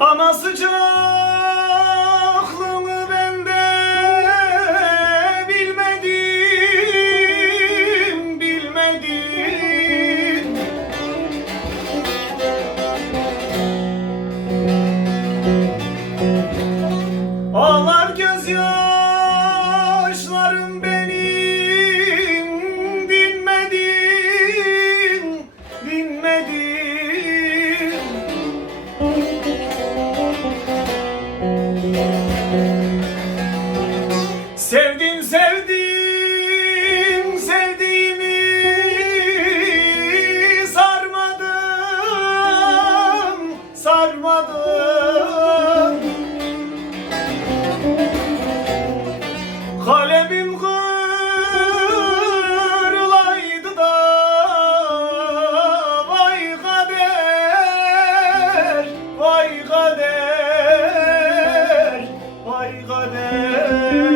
Ana sıcak! de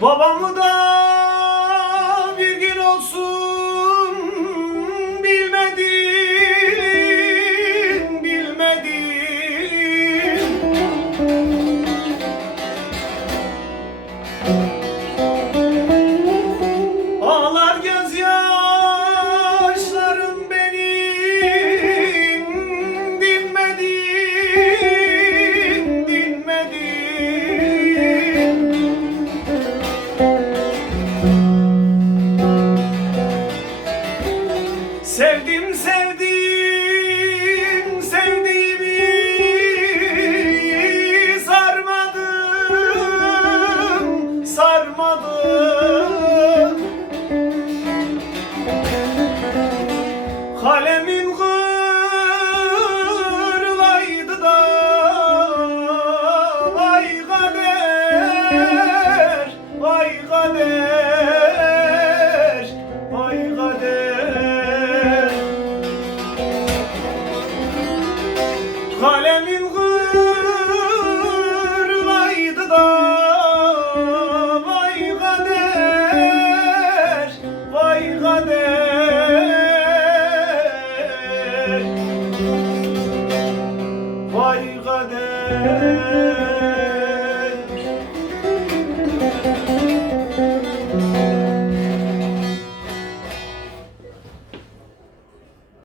Vamos mudar.